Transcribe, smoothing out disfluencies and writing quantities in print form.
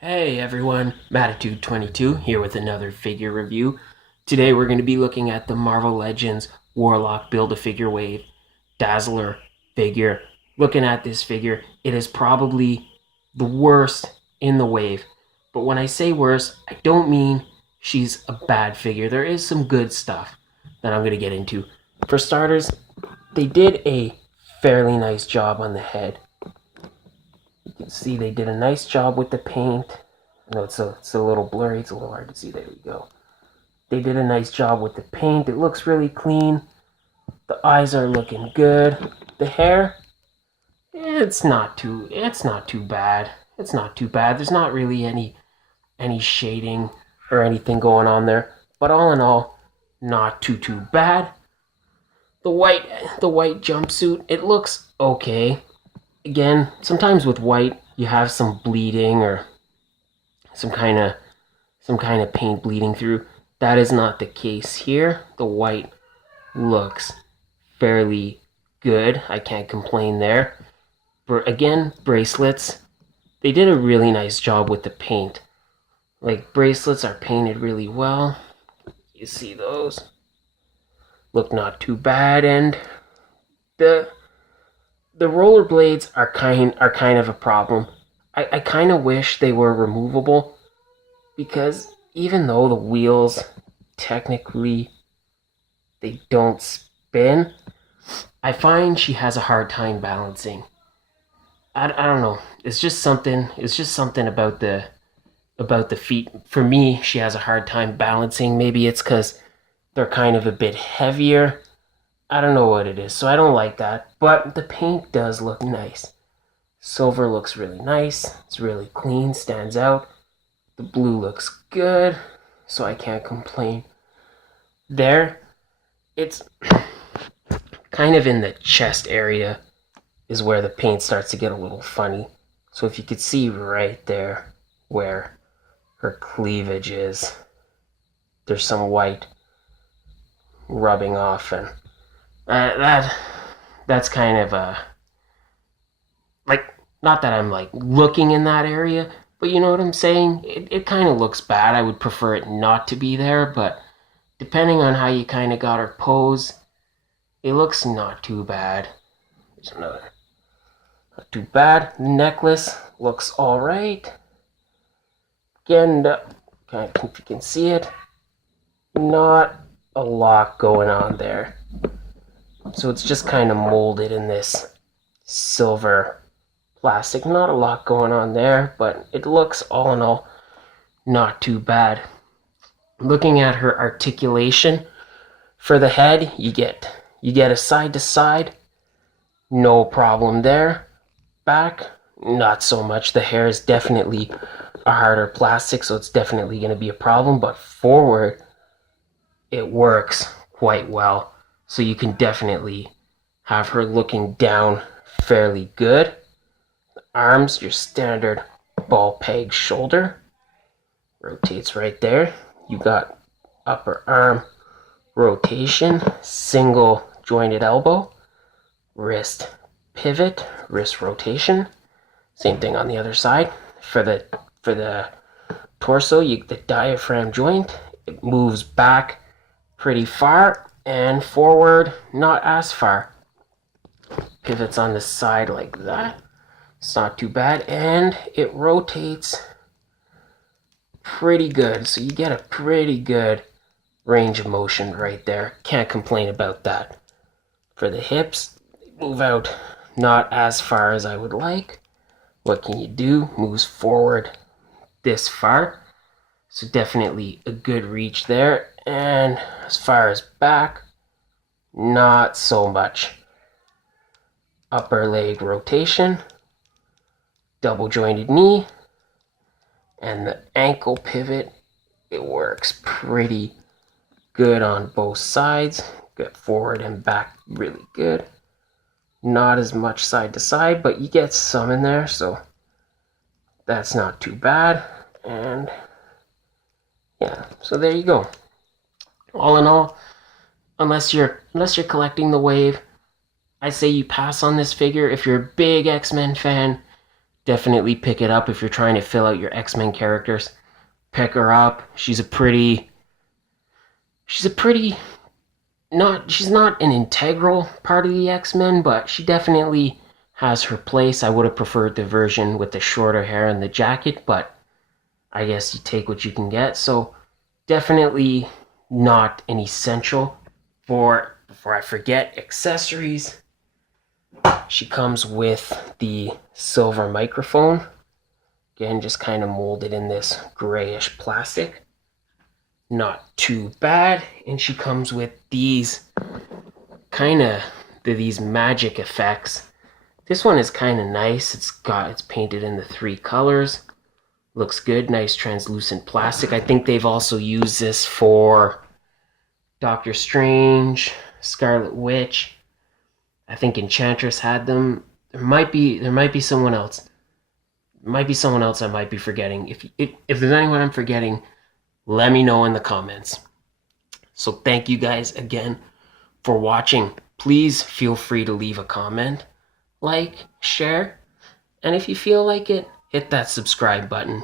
Hey everyone, Matitude22 here with another figure review. Today we're going to be looking at the Marvel Legends Warlock Build-A-Figure Wave Dazzler figure. Looking at this figure, it is probably the worst in the wave. But when I say worst, I don't mean she's a bad figure. There is some good stuff that I'm going to get into. For starters, they did a fairly nice job on the head. You can see they did a nice job with the paint. I know it's a little blurry, it's a little hard to see. There we go. They did a nice job with the paint. It looks really clean. The eyes are looking good. The hair, it's not too bad. It's not too bad. There's not really any shading or anything going on there. But all in all, not too bad. The white jumpsuit, it looks okay. Again, sometimes with white you have some bleeding or some kind of paint bleeding through. That is not the case here. The white looks fairly good. I can't complain there. Again, bracelets. They did a really nice job with the paint. Like, bracelets are painted really well. You see those? Look not too bad, and the rollerblades are kind of a problem. I kind of wish they were removable, because even though the wheels technically they don't spin, I find she has a hard time balancing. I don't know. It's just something about the feet. For me, she has a hard time balancing. Maybe it's because they're kind of a bit heavier. I don't know what it is, so I don't like that. But the paint does look nice. Silver looks really nice. It's really clean, stands out. The blue looks good, so I can't complain. There, it's kind of in the chest area is where the paint starts to get a little funny. So if you could see right there where her cleavage is, there's some white rubbing off, and that's kind of like, not that I'm like looking in that area, but you know what I'm saying? It kind of looks bad. I would prefer it not to be there, but depending on how you kind of got her pose, it looks not too bad. There's another. Not too bad. The necklace looks alright. Again, kind of, if you can see it, not a lot going on there. So it's just kind of molded in this silver plastic. Not a lot going on there, but it looks all in all not too bad. Looking at her articulation for the head, you get a side to side, no problem there. Back, not so much. The hair is definitely a harder plastic, so it's definitely going to be a problem, but forward it works quite well. So you can definitely have her looking down fairly good. Arms, your standard ball peg shoulder. Rotates right there. You got upper arm rotation, single jointed elbow, wrist pivot, wrist rotation. Same thing on the other side. For the torso, the diaphragm joint, it moves back pretty far and forward not as far. Pivots on the side like that. It's not too bad, and it rotates pretty good, so you get a pretty good range of motion right there. Can't complain about that. For the hips, they move out not as far as I would like. What can you do? Moves forward this far, so definitely a good reach there. And as far as back, not so much. Upper leg rotation, double jointed knee, and the ankle pivot, it works pretty good on both sides. Get forward and back really good. Not as much side to side, but you get some in there, so that's not too bad. And yeah, so there you go. All in all, unless you're collecting the wave, I say you pass on this figure. If you're a big X-Men fan, Definitely pick it up if you're trying to fill out your X-Men characters. Pick her up. She's not an integral part of the X-Men, but she definitely has her place. I would have preferred the version with the shorter hair and the jacket, but I guess you take what you can get. So definitely not an essential. Before I forget, accessories. She comes with the silver microphone. Again, just kind of molded in this grayish plastic. Not too bad. And she comes with these these magic effects. This one is kind of nice. It's painted in the 3 colors. Looks good. Nice translucent plastic. I think they've also used this for Doctor Strange, Scarlet Witch. I think Enchantress had them. There might be someone else. Might be someone else I might be forgetting. If there's anyone I'm forgetting, let me know in the comments. So thank you guys again for watching. Please feel free to leave a comment, like, share, and if you feel like it, hit that subscribe button.